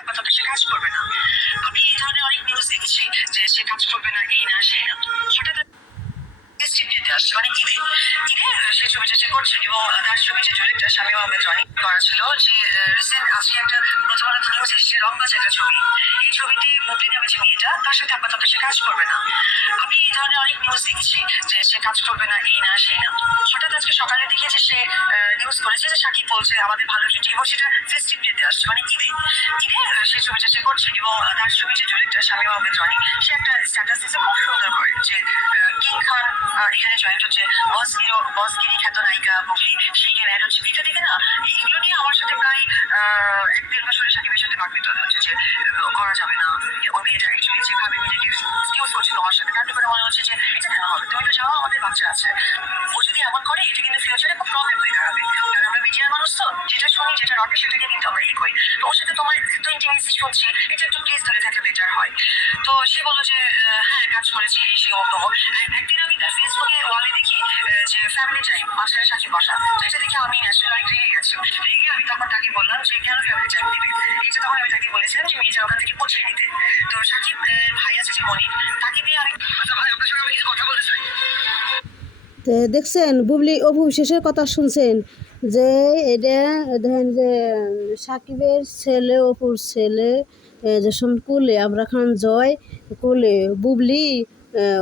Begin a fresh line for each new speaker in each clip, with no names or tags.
আপাতত সে কাজ করবে না। আমি এই ধরনের অনেক নিউজ দেখেছি যে সে কাজ করবে না, এই না সেই না। হঠাৎ ফেস্টিভ ডেতে আসছে। মানে ঈদে ঈদে আহ, সে ছবিটা সে করছে এবং তার ছবি যে জুলিটা স্বামী আহমেদ জনি করা ছিল যে রিসেন্ট আজকে একটা প্রথম আলোতে নিউজ এসেছে রংবাজ একটা ছবি। এই ছবিতে মুক্তি নামে যে মেয়েটা তার সাথে আপাতত সে কাজ করবে না। আমি এই ধরনের অনেক নিউজ দেখেছি যে সে কাজ করবে না এই না সেই না। হঠাৎ আজকে সকালে দেখি যে সে নিউজ করেছে যে সাকিব বলছে আমাদের ভালো জুটি এবং সেটা ফেস্টিভ ডেতে আসছে। মানে ঈদে ঈদে আহ, সে ছবিটা সে করছে এবং তার ছবি যে জুলিটা স্বামী আহমেদ জনি। সে একটা স্ট্যাটাস দিয়েছে খুব সুন্দর করে যে কিং খান এখানে জয়েন্ট হচ্ছে বস হিরো বস খ্যাত নায়িকা বুবলি সেই অ্যাড হচ্ছে এটা দেখে না এগুলো নিয়ে আমার সাথে প্রায় এক দেড় বছরে সাকিবের সাথে বাকবিত হচ্ছে যে করা যাবে না ও মেয়েটা অ্যাকচুয়ালি যেভাবে নিজেকে এক্সকিউজ করছে তোমার সাথে তাতে করে মনে হচ্ছে যে এটা কেন হবে তুমি তো যাও আমাদের বাচ্চা আছে ও যদি এমন করে এটা কিন্তু ফিউচারে খুব প্রবলেম হয়ে দাঁড়াবে বিজয়ের মানুষ তো, যেটা শুনি, যেটা রটে সেটাকে কিন্তু আমরা ইয়ে করি তো ওর সাথে তোমার এত ইন্টিমেসি শুনছি, এটা একটু প্লিজ ধরে থাকলে বেটার হয়। তো সে বলল যে হ্যাঁ কাজ করেছি এই সেই অত একদিন আমি তার ফেসবুকে ওয়ালে দেখি যে ফ্যামিলি টাইম মাঝখানে সাকিব বসা। তো এটা দেখে আমি ন্যাশনাল রেগে গেছি। রেগে আমি তখন তাকে বললাম যে, কেন ফ্যামিলি টাইম দিবে? এটা তখন আমি তাকে বলেছিলাম যে, মেয়েটা ওখান থেকে পৌঁছে নিতে। তো সাকিব ভাই আছে যে মনির, তাকে দিয়ে আমি আচ্ছা ভাই, আপনার সঙ্গে আমি কিছু কথা বলতে চাই।
দেখছেন, বুবলি অপু শেষের কথা শুনছেন। যে এটা ধরেন যে সাকিবের ছেলে অপুর ছেলে এ, যে শোন কুলে আমরা খান জয় কুলে বুবলি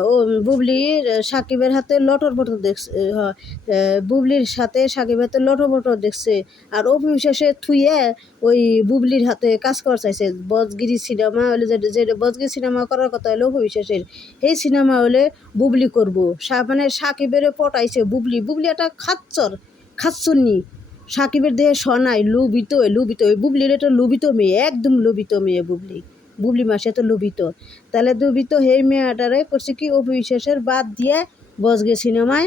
ও বুবলির সাকিবের হাতে লটর বটর দেখছে বুবলির সাথে সাকিবের হাতে লটর বটর দেখছে আর অপু শেষে থুয়ে ওই বুবলির হাতে কাজ করার চাইছে। বজগিরি সিনেমা হলে যে যে বজগিরি সিনেমা করার কথা হলো অপু বিশ্বাসের এই সিনেমা হলে বুবলি করব। মানে সাকিবের পটাইছে বুবলি। বুবলি একটা খাচ্চর খাচ্চন্নি সাকিবের দেহে সনাই, লুবিত লুবিত বুবলির একটা লুবিত মেয়ে, একদম লুবিত মেয়ে বুবলি। বুবলি মাসে তো লুবিত। তাহলে লুবিত সেই মেয়েটারে করছে কি অবিশ্বাসের বাদ দিয়ে বজগে সিনেমায়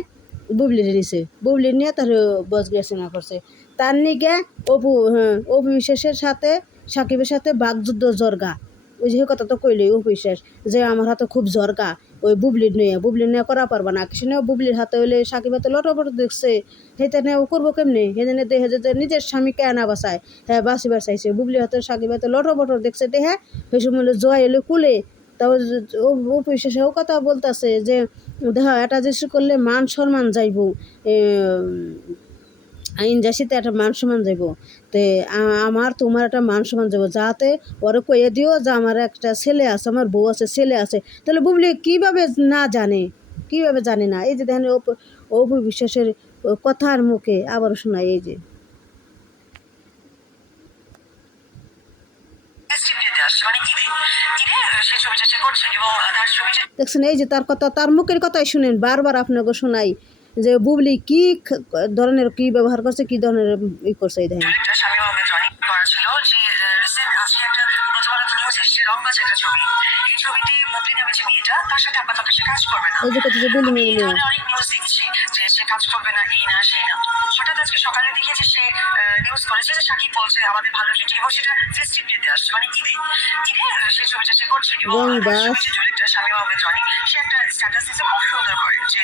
বুবলি নিছে। বুবলি নিয়ে তার বজগে সিনেমা করছে। তার নিকে অপু হ্যাঁ অবিশ্বাসের সাথে, সাকিবের সাথে বাগযুদ্ধ জর্গা। ওই যে কথা তো কইলই অবিশ্বাস যে আমার হাতে খুব জর্গা। ওই বুবলির নিয়ে বুবলির নিয়ে করা পারবা না। কিছু নিয়ে বুবলির হাতে হইলে সাকিব হাতে লটপট দেখছে সেইটা নিয়ে ও করব কেমনি? সেদিনে দেখে যে নিজের স্বামীকে আনা বাসায় হ্যাঁ বাঁচিবার চাইছে বুবলির হাতে সাকিব হাতে লটপট দেখছে দেখে সেই সময় জয় এলে কুলে। তাও ও ও কথা বলতেছে যে, দেখা, এটা যে করলে মান সম্মান যাইব ইন্ডাস্ট্রিতে একটা মান সম্মান যাব তে আমার তোমার একটা মান সম্মান যাব যাতে ওরে কয়ে দিও যে আমার একটা ছেলে আছে, আমার বউ আছে, ছেলে আছে। তাহলে বুবলি কীভাবে না জানে? কীভাবে জানে না? এই যে দেখেন অপু বিশ্বাসের কথার মুখে আবার শোনায় এই যে। দেখছেন, এই যে তার কথা, তার মুখের কথাই শুনেন, বারবার আপনাকে শোনাই। যে বুবলি কি খ- ধরনের কি ব্যবহার করছে কি ধরনের ই করছে এই দেখেন
এসেছে রংবাজ একটা ছবি এই ছবিতে মুক্তি নামে যে মেয়েটা তার সাথে আপাতত সে কাজ করবে না।
এই যে কথা যে বুবলি মেয়ে মেয়ে
অনেক নিউজ দেখেছি যে সে কাজ করবে না এই না সেই না। হঠাৎ আজকে সকালে দেখি যে সে নিউজ করেছে যে সাকিব বলছে আমাদের ভালো জুটি এবং সেটা ফেস্টিভ ডেতে আসছে মানে ঈদে। ঈদে আহ, ছবিটা সে করছে। এবং
রংবাজ।
তার ছবি যে ডিরেক্টর স্বামী আহমেদ জনি সে একটা স্ট্যাটাস দিয়েছে খুব সুন্দর করে যে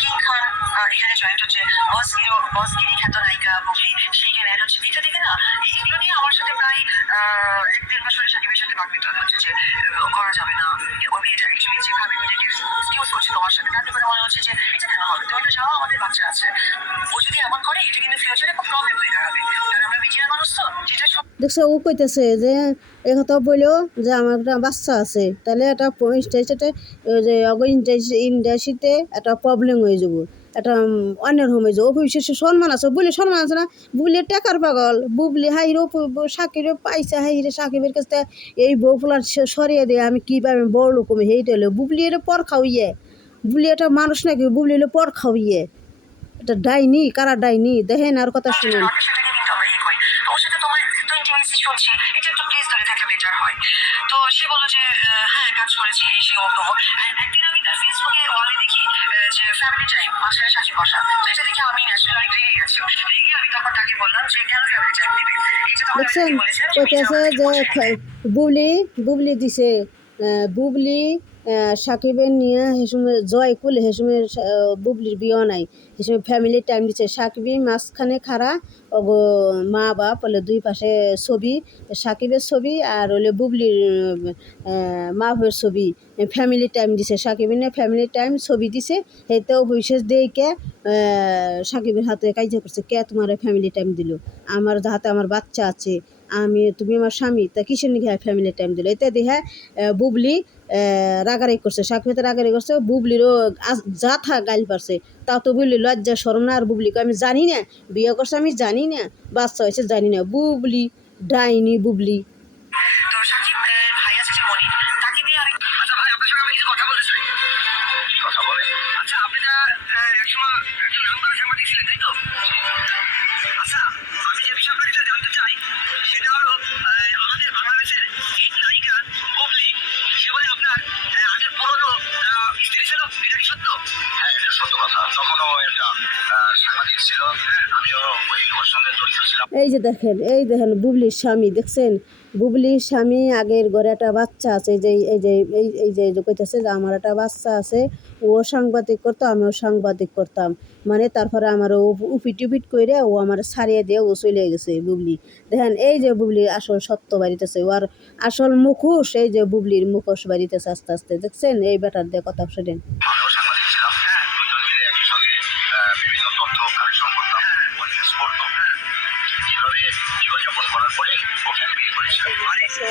কিং খান এখানে জয়েন্ট হচ্ছে খ্যাত নায়িকা দেখে না এগুলো নিয়ে আমার সাথে প্রায় এক দেড় বছরে সাকিবের সাথে বাকবিতন হচ্ছে। আহ, করা যাবে না। যেভাবে নিজেকে এক্সকিউজ তোমার সাথে। মনে হচ্ছে যে এটা কেন হবে আমাদের বাচ্চা আছে। ও যদি এমন করে এটা কিন্তু ফিউচারে খুব প্রবলেম হয়ে দাঁড়াবে। কারণ আমরা মানুষ তো যেটা
দেখছ ও কইতেছে যে কথা বলল যে আমার একটা বাচ্চা আছে। তাহলে একটা যে ইন্ডাস্ট্রিতে একটা প্রবলেম হয়ে যাব। একটা অন্যের হয়ে যাব অফিসে সম্মান আছে বলে সম্মান আছে না বুলে টাকার পাগল বুবলি হাইরে সাকিরে পাইছে হাইরে সাকিবের কাছ এই বউ ফুলার সরিয়ে দিয়ে আমি কীভাবে বড় লোক আমি হেইটা হলো বুবলি এটা পর খাওয়িয়ে বুবলি এটা মানুষ নাকি বুবলি হলো পর খাওয়িয়ে এটা ডাইনি কারা ডাইনি দেখেন আর কথা শুনেন
সে বলল যে হ্যাঁ কাজ করেছি এই সে অন্য একদিন আমি তার ফেসবুকে ওয়ালে দেখি যে ফ্যামিলি টাইম বাসায় সাকিব বসা। এটা দেখে আমি ন্যাশনালি রেগে গেছি। রেগে আমি তখন তাকে বললাম যে কেন ফ্যামিলি টাইম দিবে?
বুবলি বুবলি দিছে বুবলি সাকিবের নিয়ে সে সময় জয় কুলে সে সময় বুবলির বিয়ে নাই। সে সময় ফ্যামিলি টাইম দিচ্ছে সাকিবই মাঝখানে খাড়া, ওগো মা বাপ হলে দুই পাশে ছবি, সাকিবের ছবি আর হলে বুবলির মা বাপের ছবি ফ্যামিলি টাইম দিছে। সাকিবের নিয়ে ফ্যামিলি টাইম ছবি দিছে। এতে বিশেষ দিয়ে কে সাকিবের হাতে কাজ করছে, কে তোমার ফ্যামিলি টাইম দিল? আমার হাতে আমার বাচ্চা আছে। আমি তুমি আমার স্বামী তা কিসের নিয়ে ফ্যামিলি টাইম দিল? এতে দেখে আহ, বুবলি রাগারাগি করছে সাকিব হাতে রাগারাগি করছে বুবলিরও আজ- যা থা গাইল পারছে। তা তো বুবলি লজ্জা শরম না আর বুবলি কয়, আমি জানি না বিয়ে করছে আমি জানি না বাচ্চা হয়েছে জানি না। বুবলি ডাইনি বুবলি।
আচ্ছা সত্য কথা তখনও একটা সাংবাদিক ছিল হ্যাঁ, আমিও ওই ওর সঙ্গে জড়িত ছিলাম।
এই যে দেখেন এই দেখেন বুবলির স্বামী দেখছেন? বুবলির স্বামী আগের ঘরে একটা বাচ্চা আছে এই যে এই যে এই এই যে কইতেছে যে আমার একটা বাচ্চা আছে ও সাংবাদিক করতো আমিও সাংবাদিক করতাম। মানে তারপরে আমার ও উপিট উপিট করে ও আমার ছাড়িয়ে দিয়ে ও চলে গেছে বুবলি। দেখেন এই যে বুবলির আসল সত্য বাড়িতেছে ও আর আসল মুখোশ এই যে বুবলির মুখোশ বাড়িতেছে আস্তে আস্তে। দেখছেন? এই বেটার দিয়ে কথা শুনেন।
আছি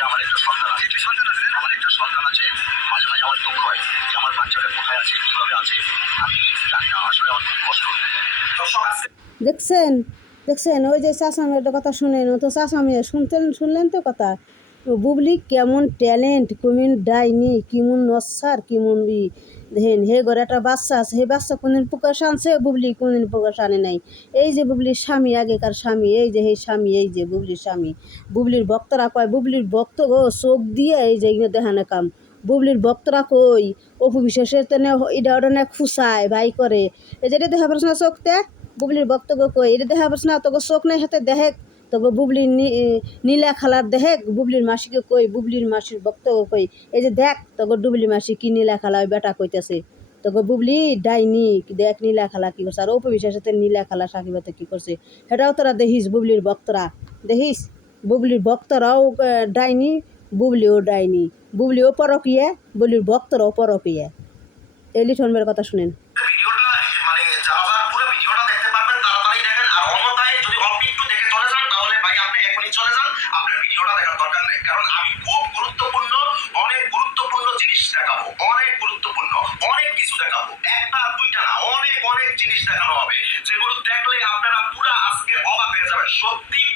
আমার একটা সন্তান আছে আমার একটা সন্তান আছে মাঝে মাঝে আমার দুঃখ হয় যে আমার বাচ্চাটা কোথায় আছে, কীভাবে আছে, আমি জানি না, আসলে আমার খুব কষ্ট
দেখছেন? দেখছেন? ওই যে চাষামের একটা কথা শুনেন, ও তো চাষামি শুনতেন, শুনলেন তো কথা? বুবলি কেমন ট্যালেন্ট, কেমন ডাইনি, কেমন নসার কেমন ই, দেখেন, হে ঘরে একটা বাচ্চা আছে, হে বাচ্চা কোনদিন প্রকাশ আনছে, বুবলি কোনদিন প্রকাশ আনে নাই। এই যে বুবলির স্বামী, আগেকার স্বামী, এই যে হে স্বামী, এই যে বুবলির স্বামী। বুবলির ভক্তরা কয়, বুবলির ভক্ত গো, চোখ দিয়ে এই যে দেখানো কাম। বুবলির ভক্তরা কই? অপু বিশ্বাসের তেনে এটা ওটা না খুসায়, ভাই করে। এই যেটা দেখা পারছ না চোখতে? বুবলির বক্তব্য কই? এটা দেখা পারছ না? তোকে চোখ নাই হাতে দেহেক। তোকে বুবলির নি- নীলা খালার দেহেক। বুবলির মাসিকে কই? বুবলির মাসির বক্তব্য কই? এই যে দেখ তোকে ডুবলি মাসি কি নীলা খালা ওই বেটা কইতেছে। তোকে বুবলি, ডাইনি দেখ নীলা খালা কি করছে? আর অপু বিশ্বাসের নীলা খালা সাকিবাতে কি করছে? সেটাও তোরা দেখিস বুবলির বক্তরা। দেখিস? বুবলির ভক্তরাও ডাইনি, বুবলিও ডাইনি। বুবলিও পরকিয়ে? বুবলির ওপর পরকিয়ে। এই লিঠনবের কথা শুনেন।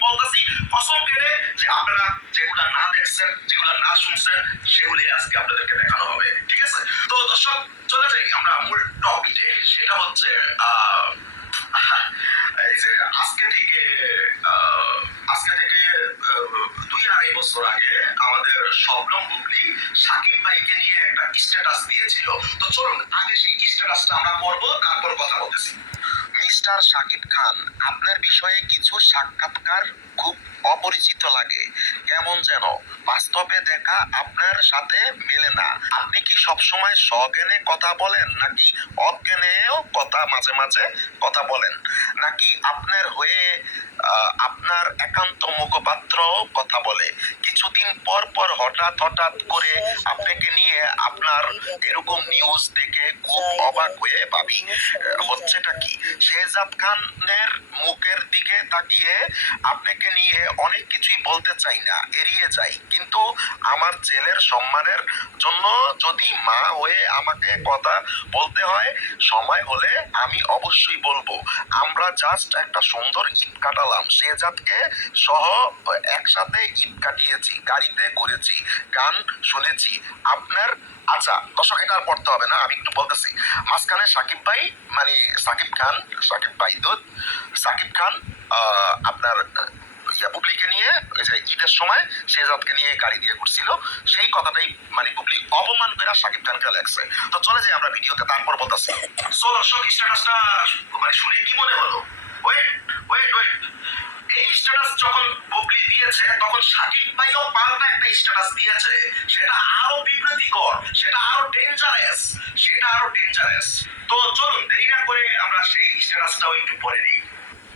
বলতেছি, কসম কেড়ে যে আপনারা যেগুলো না দেখছেন, যেগুলো না শুনছেন, সেগুলি আজকে আপনাদেরকে দেখানো হবে, ঠিক আছে? তো দর্শক, চলে যাই আমরা মূল টপিকে। সেটা হচ্ছে এই যে আজকে থেকে আজকে থেকে দুই আড়াই বছর আগে আমাদের শবনম বুবলি সাকিব ভাইকে নিয়ে একটা স্ট্যাটাস দিয়েছিল। তো চলুন, আগে সেই স্ট্যাটাসটা আমরা পড়ব, তারপর কথা বলতেছি। মিস্টার শাকিব খান, আপনার বিষয়ে কিছু সাক্ষাৎকার খুব অপরিচিত লাগে। কেমন যেন, বাস্তবে দেখা আপনার সাথে মেলে না। আপনি কি সবসময় সজ্ঞানে কথা বলেন, নাকি অজ্ঞানেও কথা মাঝে মাঝে কথা বলেন? নাকি আপনার হয়ে আপনার একান্ত মুখপাত্র কথা বলে। কিছুদিন পর পর হঠাৎ হঠাৎ করে আপনাকে নিয়ে আপনার এরকম নিউজ দেখে খুব অবাক হয়ে ভাবি, হচ্ছেটা কি? শেহজাদ খানের মুখের দিকে তাকিয়ে আপনাকে নিয়ে অনেক কিছুই বলতে চাই না, এড়িয়ে যাই। কিন্তু আমার ছেলের সম্মানের জন্য যদি মা হয়ে আমাকে কথা বলতে হয়, সময় হলে আমি অবশ্যই বলব। আমরা জাস্ট একটা সুন্দর ঈদ কাটালাম। শেহজাদকে সহ একসাথে ঈদ কাটিয়েছি, গাড়িতে ঘুরেছি, গান শুনেছি। আপনার আচ্ছা দর্শক, এটা আর পড়তে হবে না, আমি একটু বলতেছি। মাঝখানে সাকিব ভাই মানে সাকিব খান, সাকিব ভাই দুধ, সাকিব খান আপনার বুবলিকে নিয়ে যে ঈদের সময় শেহজাদকে নিয়ে গাড়ি দিয়ে ঘুরছিল, সেই কথাটাই মানে বুবলি অপমান করে সাকিব খানকে লেগছে। তো চলে যাই আমরা ভিডিওতে, তারপর বলতেছি। সো দর্শক স্ট্যাটাসটা মানে শুনে কি মনে হলো? ওয়েট ওয়েট ওয়েট এই স্ট্যাটাস যখন বুবলি দিয়েছে, তখন সাকিব ভাইও পাল্টা একটা স্ট্যাটাস দিয়েছে। সেটা আরও বিব্রতিকর সেটা আরও ডেঞ্জারাস সেটা আরও ডেঞ্জারাস তো চলুন, দেরি না করে আমরা সেই স্ট্যাটাসটাও একটু পড়ে নিই।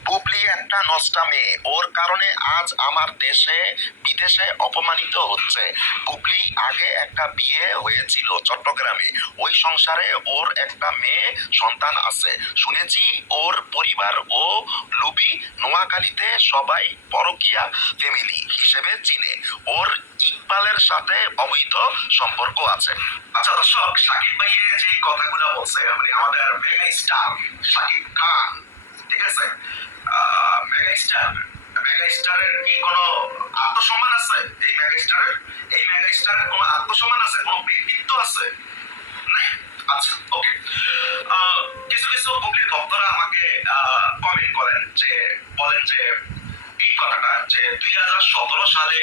বুবলি একটা নষ্টা মেয়ে। ওর কারণে আজ আমার দেশে, বিদেশে অপমানিত হচ্ছে। বুবলি আগে একটা বিয়ে হয়েছিল চট্টগ্রামে। ওই সংসারে ওর একটা মেয়ে সন্তান আছে। শুনেছি ওর পরিবার ও লুবি নোয়াখালীতে সবাই পরকিয়া ফ্যামিলি হিসেবে চিনে। ওর ইকবালের সাথে অবৈধ সম্পর্ক আছে। আচ্ছা দর্শক, সাকিব ভাইয়ের যে কথাগুলো বলছে মানে আমাদের mega star Shakib Khan mega কোনো আত্মসম্মান আছে কোনো ব্যক্তিত্ব আছে। নাই আচ্ছা ওকে কিছু কিছু পব্লিক ভক্তরা আমাকে কমেন্ট করেন যে, বলেন যে, এই কথাটা যে দুই হাজার সতেরো সালে